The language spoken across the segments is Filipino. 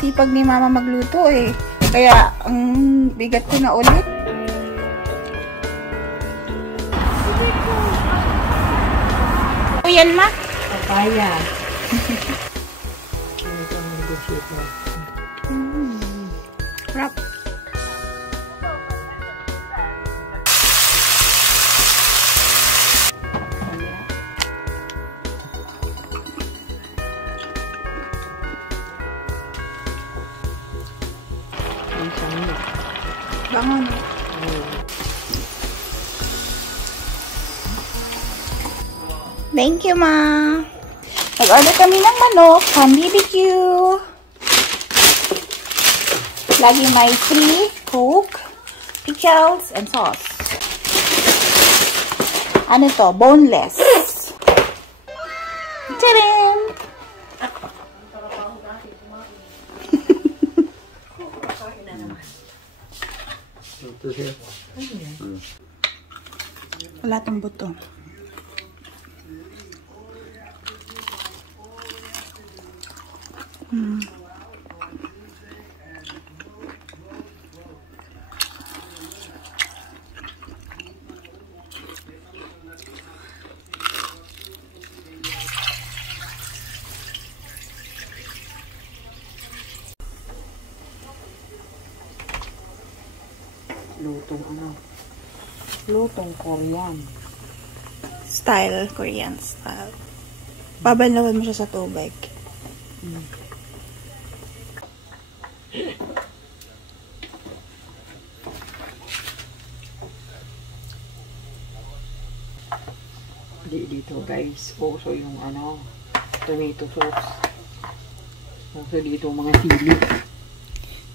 sipag ni mama magluto eh. Kaya, ang bigat ko na ulit. O yan, ma? Papaya. Wrap. Bangon. Thank you, ma. Nag-order kami ng manok, pan BBQ. Lagi may free Coke, pickles, and sauce. Ano to? Boneless. Tadam! Wala tong buto. Lutong ano? Lutong Korean. Style, Korean style. Babanlawan mo siya sa tubig. Dito guys, uso yung ano, tomato sauce. Uso dito mga sili.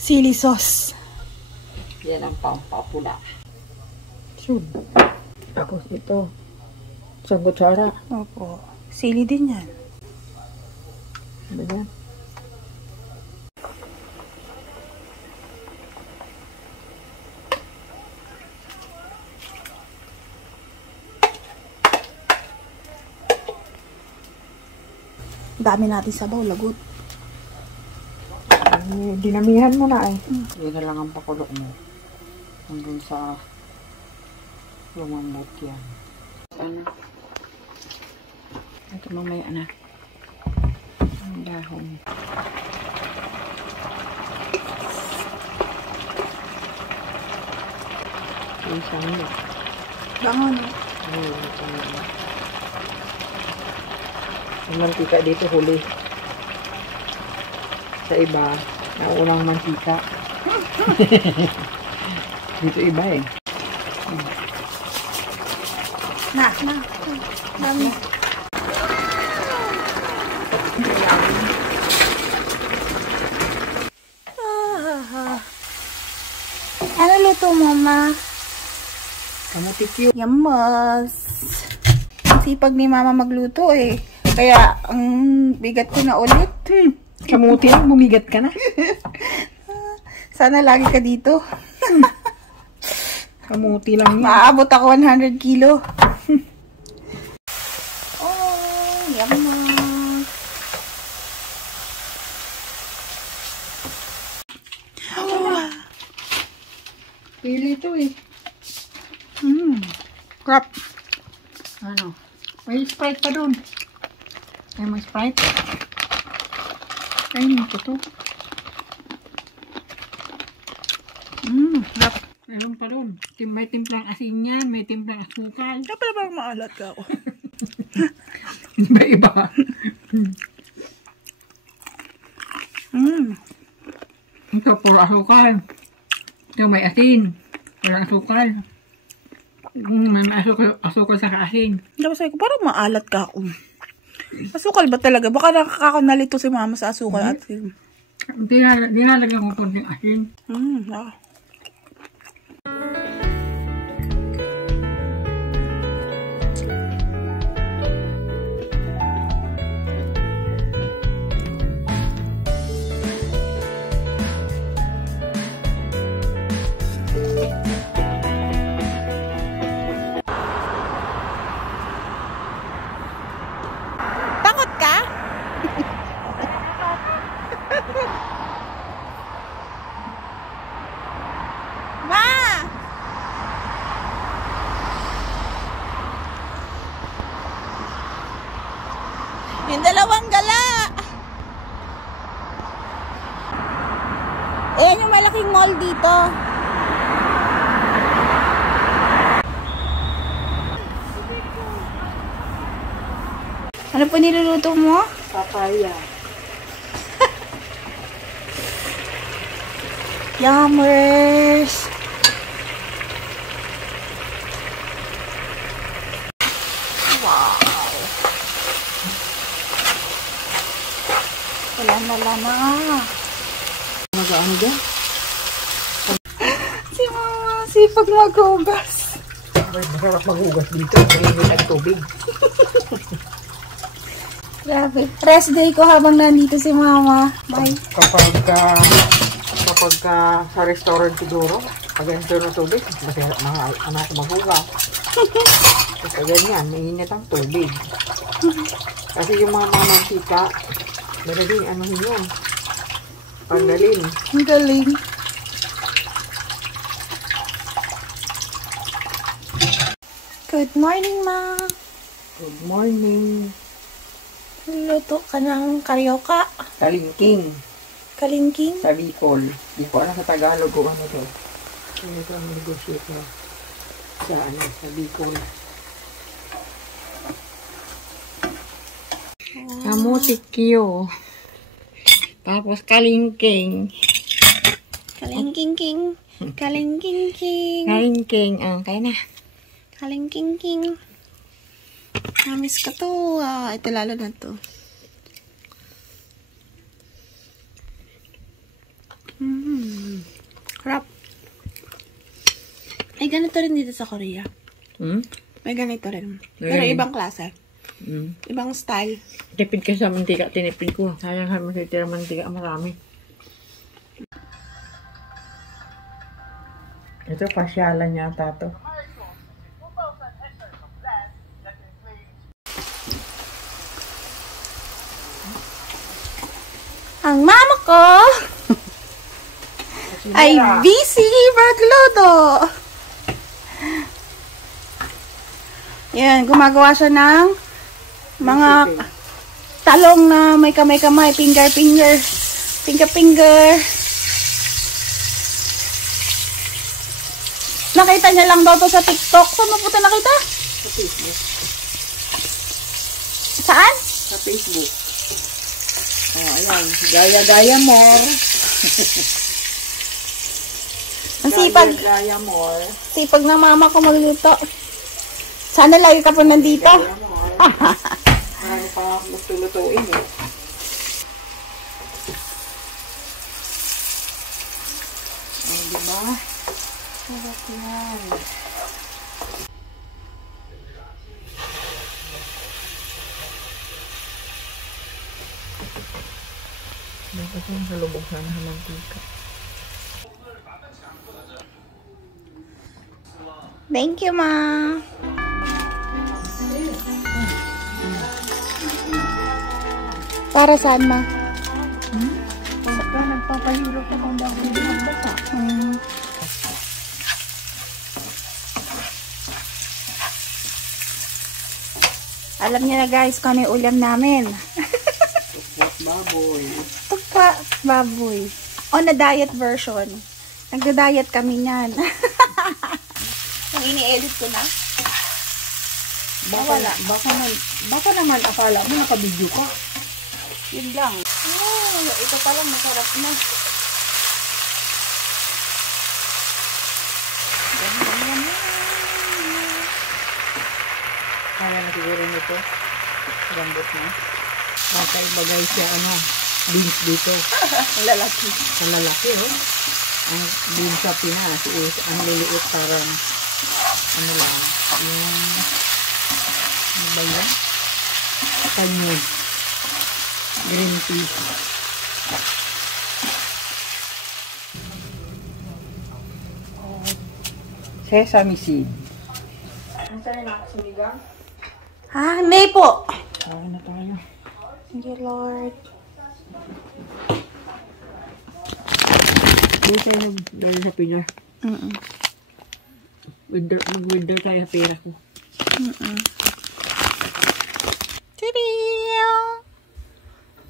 Sili sauce. Yan ang pampapula. Sud. Tapos ito, isang kutsara. Opo. Sili din yan. Ano yan? Dami natin sabaw, lagot. Dinamihan mo na eh. Yan na lang ang pakulo mo. Hanggang sa lumambot yan. Ano? Ito mamaya na. Ang dahon. Yung sangyo. Bangon. Yung mantika dito huli. Sa iba, naunang mantika. Dito iba eh. Na. Dami. Ano luto mo, ma? Kamuti cute. Yummas. Ang sipag ni mama magluto eh. Kaya, ang bigat ko na ulit. Kamuti lang, bumigat ka na. Sana lagi ka dito. Kamuti lang yan. Maaabot ako 100 kilo. Oh, yummas. Pili ito eh. Crap. Ano? May Sprite pa dun. Ay, may Sprite. Ay, ito to. Crap. Meron pa dun. May timplang asin yan, may timplang asukal. Kaya pala parang maalat ka ako. Iba-iba. Ito, puro asukal. Ito, may asin. Walang asukal. May asukal sa asin. Tapos sabi ko, parang maalat ka ako. Asukal ba talaga? Baka nakakakunalito si mama sa asukal at asin. Dinalagyan ko konting asin. Takot ka? Ayan yung malaking mall dito. Ano po niluluto mo? Papaya. Yummers! Wow! Wala na. Mag-ano dyan? Si Mama, sipag maghugas. Masarap maghugas dito. Mainit ang tubig. Grabe. Rest day ko habang nandito si Mama. Bye. Kapag sa restaurant siguro, pag enter na tubig, masarap mga anak ko maghugas. Kasi ganyan, mainit ang tubig. Kasi yung mga mantika, madaling anuhin yun. Pagdalin. Ang galing. Good morning, Ma. Good morning. Luto ka ng karyoka. Kalingking. Kalingking. Sa Bicol. Hindi ko alam sa Tagalog kung ano to. Ano ito ang negotiate na sa Bicol. Kamutikyo. Tapos kalingking. Kalingking-king. Kalingking-king. Kalingking. Kaya na. Kalingking-king. Namiss ka to. Ito lalo na to. Crap. Ay, ganito rin dito sa Korea. May ganito rin. Pero ibang klase. Ibang style. Tipid ka sa mantika, tinipid ko. Sayang ha, masitira mantika, marami. Ito, pasyalan yata to. Ang mama ko ay busy magluto. Yan, gumagawa siya ng mga talong na may kamay-kamay, finger. Nakita niya lang daw to sa TikTok. Saan mo po ito nakita? Sa Facebook. Saan? Sa Facebook. Ayan. Gaya more. Ang sipag. Gaya more. Sipag ng mama ko magluto. Sana lagi ka po nandito. Gaya more. Marami pa gusto lutuin eh. Ay, diba? Sarap yan. Dapat yung salubog sana ng mantika. Thank you, Ma. Para saan, Ma? Pagka nagpapahirap na kung bakit hindi magbasa. Alam niyo na guys kung ano yung ulam namin. Baboy. Tugpa baboy. On a diet version. Nagda-diet kami niyan. Yung ini-edit ko na. Baka naman akala mo nakabidyo ka. Yun lang. Oh, ito palang masarap na. Kaya na siguro nito. Rambot na. Magkaiba guys siya beans dito. Lalaki. Sa lalaki ang beans sa Pinas is ang liliit parang lang yung ano ba yan? Panyo. Green peas. Sesame seed. Ano tayo nakasunigang? Hindi po. Kaya na tayo. Thank you, Lord. Doon tayo dahil sa Pinas. Mag-winter tayo sa pera ko. Tiriyaw!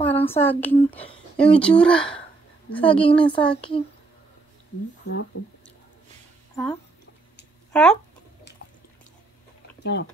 Parang saging yung itsura. Saging ng saging. Sarap. Ha? Ha? Sarap.